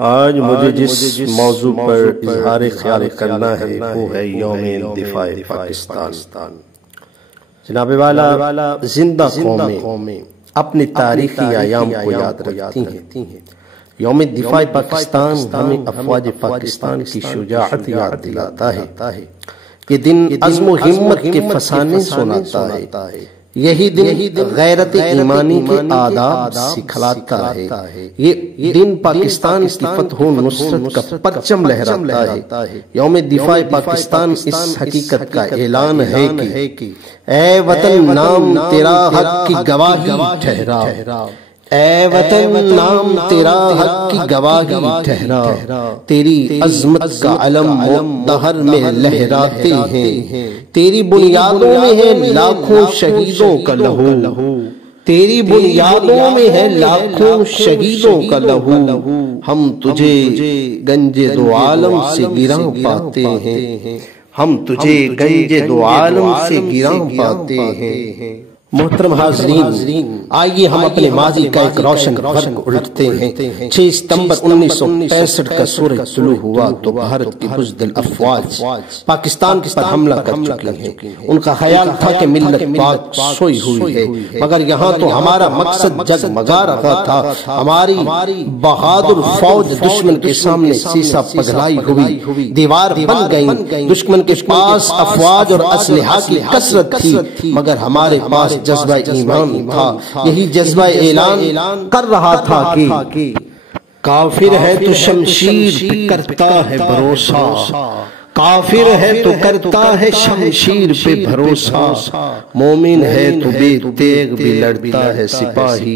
آج مجھے جس موضوع پر اظہار خیال کرنا ہے وہ ہے یوم دفاع پاکستان۔ جناب والا، زندہ قومیں اپنی تاریخی ایام کو یاد رکھتی ہیں۔ یوم دفاع پاکستان ہمیں افواج پاکستان کی شجاعت یاد دلاتا ہے۔ یہ دن عزم و ہمت کے فسانے سناتا ہے۔ یہی دن غیرت ایمانی کے آداب سکھلاتا ہے۔ یہ دن پاکستان کی فتح و نصرت کا پرچم لہراتا ہے۔ یوم دفاع پاکستان اس حقیقت کا اعلان ہے کہ اے وطن، نام تیرا حق کی گواہی ٹھہرا، اے وطن نام تیرا حق کی گواہی ٹھہرا، تیری عظمت کا علم دہر میں لہراتے ہیں، تیری بنیادوں میں ہے لاکھوں شہیدوں کا لہو، تیری بنیادوں میں ہے لاکھوں شہیدوں کا لہو، ہم تجھے گنج دو عالم سے گراں پاتے ہیں، ہم تجھے گنج دو عالم سے گراں پاتے ہیں۔ محترم حاضرین، آئیے ہم اپنے ماضی کا ایک روشن فرق اٹھتے ہیں۔ 6 ستمبر 1965 کا سورج طلوع ہوا تو بھارت کی بزدل افواج پاکستان پر حملہ کر چکی ہیں۔ ان کا خیال تھا کہ ملت پاک سوئی ہوئی ہے، مگر یہاں تو ہمارا مقصد جگمگا رہا تھا۔ ہماری بہادر فوج دشمن کے سامنے سیسا پگھلائی ہوئی دیوار بن گئی۔ دشمن کے پاس افواج اور اسلحہ کی کثرت تھی، مگر ہمارے پاس جذبہ ایمان تھا۔ یہی جذبہ اعلان کر رہا تھا کہ کافر ہے تو شمشیر پہ کرتا ہے بھروسہ، کافر ہے تو کرتا ہے شمشیر پہ بھروسہ، مومن ہے تو بے تیغ بھی لڑتا ہے سپاہی،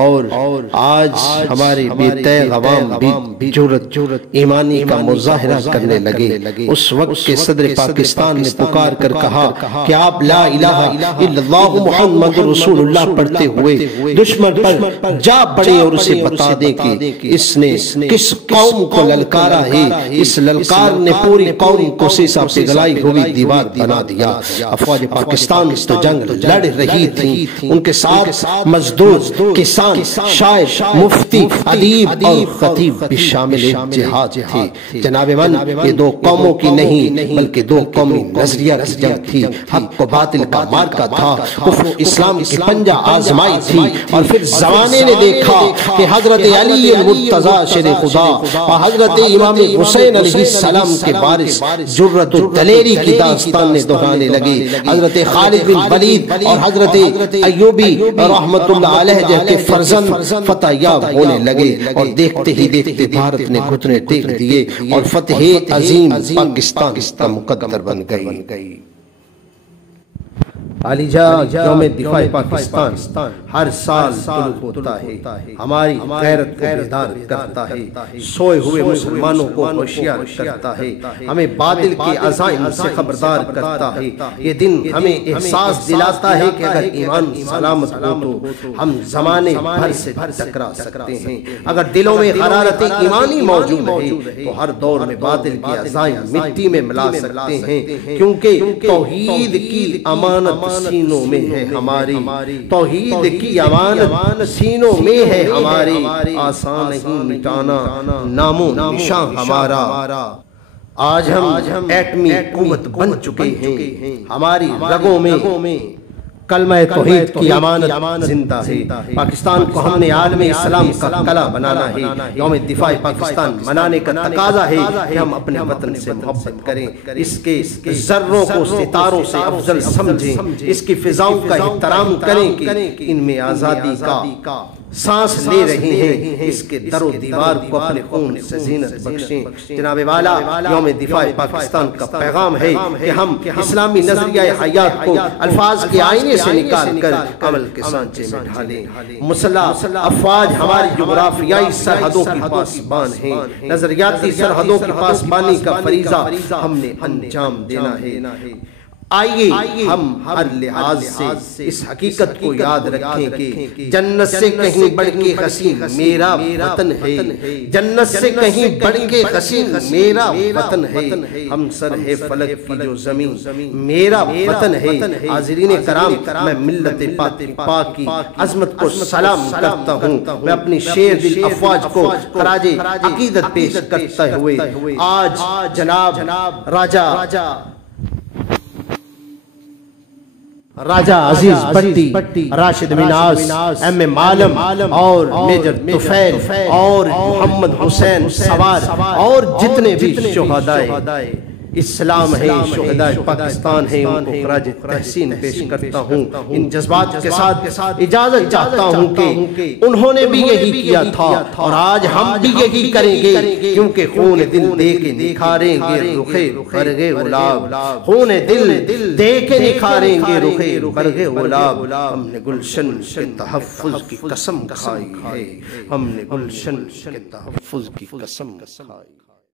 اور آج ہمارے بے تیغ عوام بھی جرأت ایمانی کا مظاہرہ کرنے لگے۔ اس وقت کے صدر پاکستان نے پکار کر کہا کہ آپ لا الہ الا اللہ محمد رسول اللہ پڑھتے ہوئے دشمن پر جا پڑے اور اسے بتا دیں کہ اس نے کس قوم کو للکارا ہے۔ اس للکار نے پوری قوم کو سیسا پگھلائی ہوئی دیوار بنا دیا۔ افواج پاکستان تو جنگ لڑ رہی تھی، ان کے ساتھ مزدور، کسان، شاعر، مفتی، ادیب اور خطیب بھی شامل جہاد تھے۔ جناب من، یہ دو قوموں کی نہیں بلکہ دو قومی نظریہ کی جنگ تھی۔ حق و باطل کا مارکا تھا، کفر و اسلام کی پنجہ آزمائی تھی۔ اور پھر زمانے نے دیکھا کہ حضرت علی المرتضی شیر خدا اور حضرت امام حسین علیہ السلام کے وارث جرأت و دلیری کی داستانیں دہرانے لگے۔ حضرت خالد بن ولید اور حضرت ایوبی رحمت اللہ علیہ کے فرزند فتح یاب ہونے لگے، اور دیکھتے ہی دیکھتے بھارت نے گھٹنے ٹیک دیے اور فتح عظیم پاکستان کا مقدر بن گئی۔ علی جان، یوم دفاع پاکستان ہر سال طلوع ہوتا ہے، ہماری غیرت کو بیدار کرتا ہے، سوئے ہوئے مسلمانوں کو ہوشیار کرتا ہے، ہمیں باطل کے عزائم سے خبردار کرتا ہے۔ یہ دن ہمیں احساس دلاتا ہے کہ اگر ایمان سلامت ہو تو ہم زمانے بھر سے ٹکرا سکتے ہیں۔ اگر دلوں میں حرارت ایمانی موجود ہے تو ہر دور میں باطل کے عزائم مٹی میں ملا سکتے ہیں، کیونکہ توحید کی امانت سینوں میں ہے ہماری، توحید کی امانت سینوں میں ہے ہماری، آسان نہیں مٹانا نام و نشان ہمارا۔ آج ہم ایٹمی قوت بن چکے ہیں، ہماری رگوں میں کلمہ توحید کی امانت زندہ ہے۔ پاکستان کو ہم نے عالم اسلام کا کلا بنانا ہے۔ یوم دفاع پاکستان منانے کا تقاضا ہے کہ ہم اپنے وطن سے محبت کریں، اس کے ذروں کو ستاروں سے افضل سمجھیں، اس کی فضاؤں کا احترام کریں کہ ان میں آزادی کا سانس لے رہے ہیں، اس کے در و دیوار کو اپنے خون سے زینت بخشیں۔ جناب والا، یوم دفاع پاکستان کا پیغام ہے کہ ہم اسلامی نظریہ حیات کو الفاظ کے آئینے سے نکال کر عمل کے سانچے میں ڈھالیں۔ مسلح افواج ہماری جغرافیائی سرحدوں کی پاسبان ہیں، نظریاتی سرحدوں کی پاسبانی کا فریضہ ہم نے انجام دینا ہے۔ آئیے ہم ہر لحاظ سے اس حقیقت کو یاد رکھیں کہ جنت سے کہیں بڑھ کے حسین میرا وطن ہے، جنت سے کہیں بڑھ کے حسین میرا وطن ہے، ہم سر ہے فلک کی جو زمین میرا وطن ہے۔ حاضرین کرام، میں ملت پاک کی عظمت کو سلام کرتا ہوں، میں اپنی شیر دل افواج کو خراج عقیدت پیش کرتے ہوئے آج جناب راجہ عزیز بٹی، راشد مناز، ایم اے معلم اور میجر طفیل اور محمد حسین سوار اور جتنے بھی شہدائے اسلام ہیں، شہدائے پاکستان ہیں، ان کو خراج تحسین پیش کرتا ہوں۔ ان جذبات کے ساتھ اجازت چاہتا ہوں کہ انہوں نے بھی یہی کیا تھا اور آج ہم بھی یہی کریں گے، کیونکہ خون دل دے کے نکھاریں گے رخے برگ گلاب، خون دل دے کے نکھاریں گے رخے برگ گلاب۔ ہم نے گلشن کے تحفظ کی قسم کھائی ہے، ہم نے گلشن کے تحفظ کی قسم کھائی۔